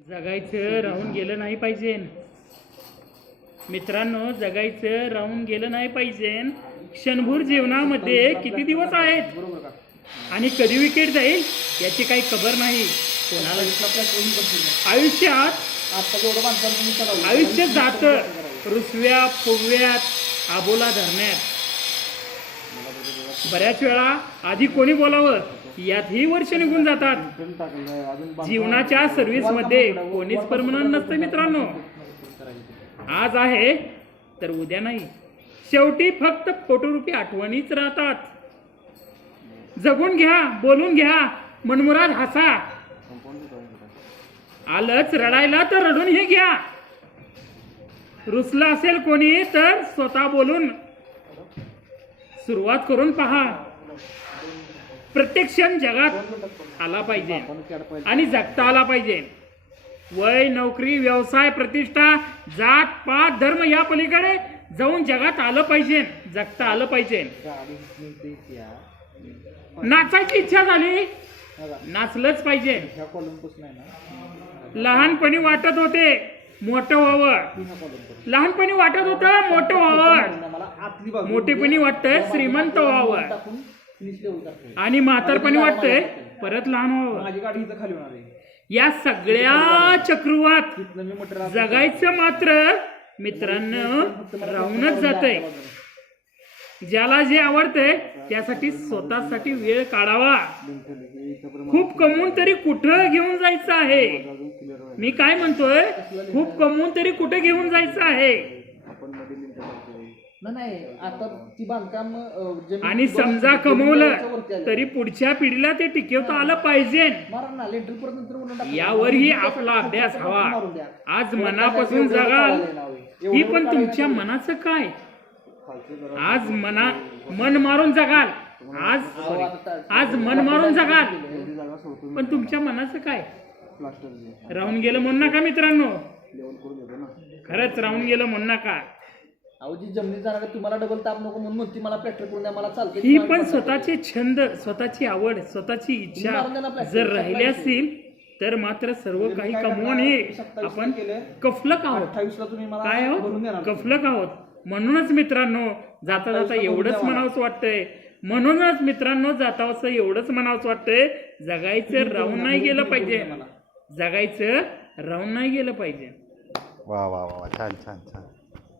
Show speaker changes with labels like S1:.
S1: जगायचं राहून गेलं नाही पाहिजे. मित्रांनो जगायचं राहून गेलं नाही पाहिजे. क्षणभूर जीवनामध्ये किती दिवस आहेत? आणि कधी विकेट जाईल याची काही खबर नाही. कोणाला आयुष्यात आयुष्य जात. रुसव्या पोव्यात आबोला धरण्यात. बऱ्याच वेळा आधी कोणी बोलावं? यातही वर्ष निघून जातात. जीवनाच्या सर्व्हिसमध्ये कोणीच परमनंट नसतं मित्रांनो. आज आहे तर उद्या नाही. शेवटी फक्त फोटोरूपी आठवणीच राहतात. जगून घ्या बोलून घ्या मनमुराद हसा. आलंच रडायला तर रडून हे घ्या. रुसला असेल कोणी तर स्वतः बोलून. सुरुवात करून पहा. प्रत्येक क्षण जगात आला पाहिजे आणि जगता आला पाहिजे. वय नोकरी व्यवसाय प्रतिष्ठा जात पात धर्म या पलीकडे जाऊन जगात आलं पाहिजे जगता आलं पाहिजे. नाचायची इच्छा झाली नाचलंच पाहिजे. लहानपणी वाटत होते मोठं व्हावं. लहानपणी वाटत होतं मोठं व्हावं. मोठेपणी वाटतंय श्रीमंत व्हावं. आणि म्हातारपणी वाटतंय परत लहान व्हावं.
S2: माझी गाडी इथं खाली होणार आहे.
S1: या सगळ्या चक्रुवात
S2: मी
S1: जगायचं मात्र मित्रांनो राहूनच जातंय. ज्याला जे आवडतंय त्यासाठी स्वतःसाठी वेळ काढावा. खूप कमवून तरी कुठं घेऊन जायचं आहे? मी काय म्हणतोय? खूप कमवून तरी कुठे घेऊन जायचं आहे?
S2: नाही नाही आता ती बांधकाम अं, जमीन-
S1: आणि समजा कमवलं
S2: वरती आलं.
S1: तरी पुढच्या पिढीला ते टिकवता आलं पाहिजे.
S2: मारा ना लेंटर पर्यंत नंतर म्हणून टाका.
S1: यावरही आपला अभ्यास हवा.
S2: मारून द्या.
S1: आज मनापासून जगाल. ही पण तुमच्या मनाचं काय? आज मना मन मारून जगाल. आज sorry, आज मन मारून जगाल.
S2: एवढी जागा सोडतो
S1: पण तुमच्या मनाचं काय?
S2: प्लास्टर
S1: राहून गेलं म्हणू नका मित्रांनो.
S2: लेवल करून देतो ना.
S1: खरंच राहून गेलं म्हणू नका.
S2: अहो जी जमिनीत जाणार आहे, तुम्हाला डबल ताप नको म्हणून म्हणते मला करून द्या मला चालते
S1: ही पण स्वतःचे छंद स्वतःची आवड स्वतःची इच्छा जर राहिली असतील तर मात्र सर्व काही कमवून हे आपण कफलक आहोत.
S2: अठ्ठावीस ला तुम्ही मला
S1: काय
S2: भरून
S1: आहोत
S2: देणार
S1: कफलक आहोत. म्हणूनच मित्रांनो जाता जाता एवढंच म्हणावंच वाटतंय. म्हणूनच मित्रांनो जातावंसं एवढंच म्हणावंच वाटतंय. जगायचं राहून नाही गेलं पाहिजे. जगायचं राहून नाही गेलं पाहिजे.
S3: वा वा वा वा. छान छान छान.